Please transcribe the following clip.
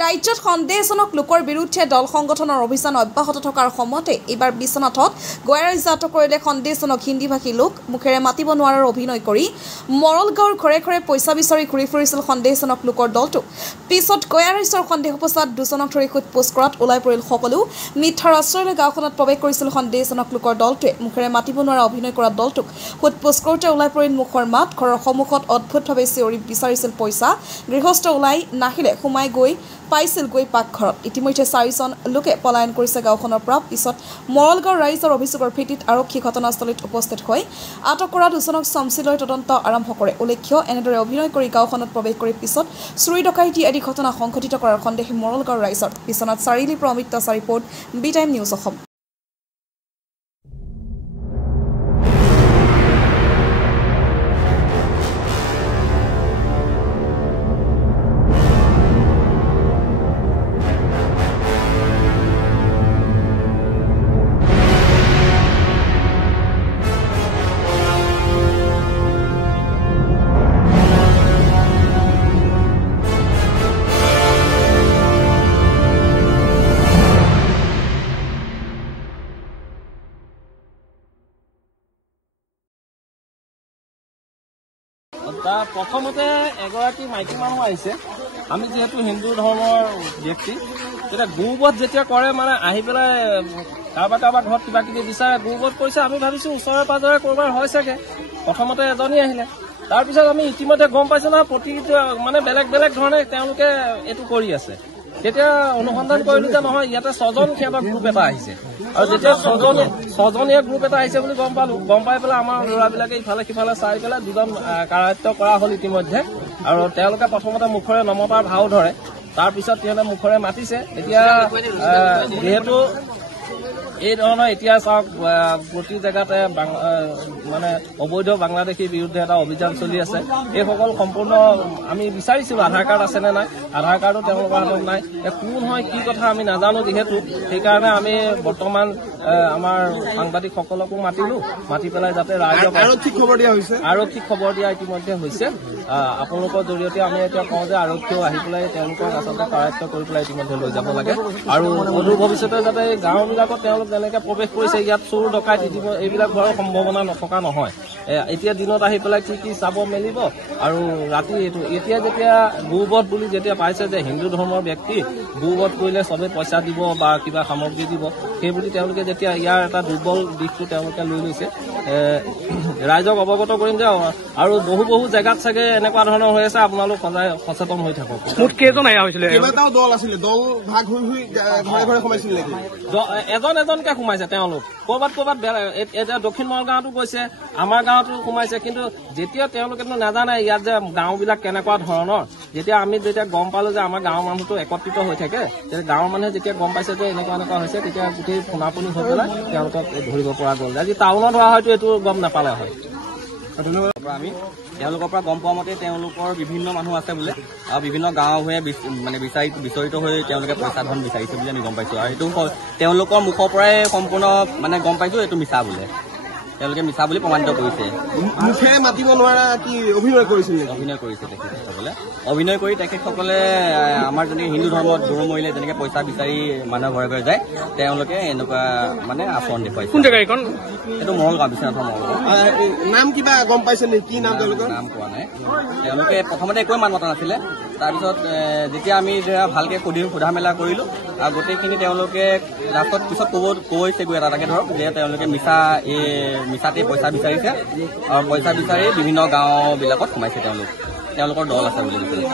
ৰাজ্যত সন্দেহজনক লোকৰ বিৰুদ্ধে দল সংগঠনৰ অভিযান অব্যাহত থকাৰ সময়তে এইবাৰ বিশ্বনাথত গয়া ৰাইজে আটক কৰিলে সন্দেহজনক হিন্দীভাষী লোক মুখেৰে মাতিব নোৱাৰাৰ অভিনয় কৰি মৰলগাঁৱৰ ঘৰে ঘৰে পইচা বিচাৰি ঘূৰি ফুৰিছিল সন্দেহজনক লোকৰ দলটো। পিছত গয়া ৰাইজৰ সন্দেহপচাত দুজনক ধৰি সোধপোছ কৰাত ওলাই পৰিল সকলো। মিথ্যাৰ আশ্ৰয় লৈ গাঁওখনত প্ৰৱেশ কৰিছিল সন্দেহজনক লোকৰ দলটোৱে। মুখেৰে মাতিব নোৱাৰা অভিনয় কৰা দলটোক সোধপোছ কৰোঁতে ওলাই পৰিল মুখৰ মাত। ঘৰৰ সন্মুখত অদ্ভুতভাৱে চিঞৰি বিচাৰিছিল পইচা। গৃহস্থ ওলাই নাহিলে সোমাই গৈ পাইছিল গৈ পাকঘৰত। ইতিমধ্যে 4জন লোকে পলায়ন কৰিছে গাঁওখনৰ পৰা। পিছত মৰলগাঁও ৰাইজৰ অভিযোগৰ ভিত্তিত আৰক্ষী ঘটনাস্থলীত উপস্থিত হৈ আটক কৰা দুজনক চমচি লৈ তদন্ত আৰম্ভ কৰে। উল্লেখ্য, এনেদৰে অভিনয় কৰি গাঁওখনত প্ৰৱেশ কৰি পিছত চুৰি ডকাইতি আদি ঘটনা সংঘটিত কৰাৰ সন্দেহে মৰলগাঁও ৰাইজৰ। বিশ্বনাথ চাৰিআলিৰ পৰা অমিত দাসৰ report, B time news Assam. প্ৰথমতে এগৰাকী মাইকী মানুহ আহিছে। আমি যিহেতু হিন্দু ধৰ্মৰ ব্যক্তি, তেতিয়া গৌবধ যেতিয়া কৰে মানে আহি পেলাই কাৰোবাৰ ঘৰত কিবা কিবি বিচাৰে, গৌবধ কৰিছে। আমি ভাবিছোঁ ওচৰে পাজৰে কৰবাৰ হয় চাগে। প্ৰথমতে এজনী আহিলে, তাৰপিছত আমি ইতিমধ্যে গম পাইছোঁ নহয় প্ৰতিটো মানে বেলেগ বেলেগ ধৰণে তেওঁলোকে এইটো কৰি আছে। তেতিয়া অনুসন্ধান কৰিলোঁ যে নহয়, ইয়াতে 6জন সিহঁতৰ গ্ৰুপ এটা আহিছে। আৰু যেতিয়া 6জনীয়া গ্ৰুপ এটা আহিছে বুলি গম পালোঁ, গম পাই পেলাই আমাৰ ল'ৰাবিলাকে ইফালে সিফালে চাই পেলাই 2জন কাৰায়ত্ব কৰা হ'ল ইতিমধ্যে। আৰু তেওঁলোকে প্ৰথমতে মুখৰে নমতাৰ ভাও ধৰে, তাৰপিছত সিহঁতে মুখৰে মাতিছে। এতিয়া যিহেতু এই ধৰণৰ এতিয়া চাওক প্ৰতি জেগাতে মানে অবৈধ বাংলাদেশীৰ বিৰুদ্ধে এটা অভিযান চলি আছে। এইসকল সম্পূৰ্ণ আমি বিচাৰিছিলোঁ আধাৰ কাৰ্ড আছেনে নাই, আধাৰ কাৰ্ডো তেওঁলোকৰ হাতত নাই। কোন হয় কি কথা আমি নাজানো যিহেতু, সেইকাৰণে আমি বৰ্তমান আমাৰ সাংবাদিকসকলকো মাতিলোঁ, মাতি পেলাই যাতে ৰাইজক আৰক্ষীক খবৰ দিয়া ইতিমধ্যে হৈছে। আপোনালোকৰ জৰিয়তে আমি এতিয়া কওঁ যে আৰক্ষীও আহি পেলাই তেওঁলোকক আচলতে কাৰায়ত্ব কৰি পেলাই ইতিমধ্যে লৈ যাব লাগে। আৰু অদূৰ ভৱিষ্যতে যাতে গাঁওবিলাকত তেওঁলোক যেনেকে প্ৰৱেশ কৰিছে, ইয়াত চোৰ ডকাইতি এইবিলাক হোৱাৰ সম্ভাৱনা নথকা নহয়। এতিয়া দিনত আহি পেলাই কি চাব মেলিব, আৰু ৰাতি এইটো এতিয়া যেতিয়া গৌবধ বুলি যেতিয়া পাইছে যে হিন্দু ধৰ্মৰ ব্যক্তি, গৌবধ কৰিলে চবেই পইচা দিব বা কিবা সামগ্ৰী দিব, সেইবুলি তেওঁলোকে যেতিয়া ইয়াৰ এটা দুৰ্বল দিশটো তেওঁলোকে লৈ লৈছে। ৰাইজক অৱগত কৰিম যে আৰু বহু জেগাত চাগে এনেকুৱা ধৰণৰ হৈ আছে, আপোনালোক সদায় সচেতন হৈ থাকক। মুঠ কেইজন আয়া হৈছিলে? কেইবাটাও দল আছিলে, দল ভাগ হৈ ঘৰে ঘৰে সোমাইছিল নেকি? এজনকে সোমাইছে তেওঁলোক। ক'ৰবাত এতিয়া দক্ষিণ মৰগাঁৱতো গৈছে, আমাৰ গাঁৱতো সোমাইছে। কিন্তু যেতিয়া তেওঁলোকেতো নাজানে ইয়াত যে গাঁওবিলাক কেনেকুৱা ধৰণৰ, যেতিয়া গম পালো যে আমাৰ গাঁৱৰ মানুহটো একত্ৰিত হৈ থাকে, তেতিয়া গাঁৱৰ মানুহে যেতিয়া গম পাইছে যে এনেকুৱা হৈছে, তেতিয়া গোটেই ফোনাফোনি হৈ পেলাই তেওঁলোকক ধৰিব পৰা গ'ল। আজি টাউনত হোৱা হয়তো এইটো গম নাপালে হয়। আমি তেওঁলোকৰ পৰা গম পোৱা মতে তেওঁলোকৰ বিভিন্ন মানুহ আছে বোলে, আৰু বিভিন্ন গাঁও হৈ মানে বিচৰিত হৈ তেওঁলোকে পইচা ধন বিচাৰিছে বুলি আমি গম পাইছোঁ। আৰু এইটো তেওঁলোকৰ মুখৰ পৰাই সম্পূৰ্ণ মানে গম পাইছোঁ এইটো মিছা বোলে। তেওঁলোকে মিছা বুলি প্ৰমাণিত কৰিছে। মুখেৰে মাতিব নোৱাৰা কি অভিনয় কৰিছিল? অভিনয় কৰিছে তেখেতসকলে। অভিনয় কৰি তেখেতসকলে আমাৰ যেনেকৈ হিন্দু ধৰ্মত দৌৰ মৰিলে যেনেকৈ পইচা বিচাৰি মানুহৰ ঘৰে ঘৰে যায়, তেওঁলোকে এনেকুৱা মানে আচৰণ দেখুৱাইছে। কোন জেগা এইখন? এইটো মৰলগাঁও, বিশ্বনাথৰ মৰলগাঁও। নাম কিবা গম পাইছে নেকি? কি নাম তেওঁলোকৰ? নাম পোৱা নাই। তেওঁলোকে প্ৰথমতে একোৱে মান মতা নাছিলে। তাৰপিছত যেতিয়া আমি ভালকৈ সোধা মেলা কৰিলোঁ, গোটেইখিনি তেওঁলোকে লাষ্টত পিছত কৈছেগৈ এটাকে ধৰক যে তেওঁলোকে মিছাতে পইচা বিচাৰিছে, আৰু পইচা বিচাৰি বিভিন্ন গাঁওবিলাকত সোমাইছে। তেওঁলোকৰ দল আছে বুলি কৈছে।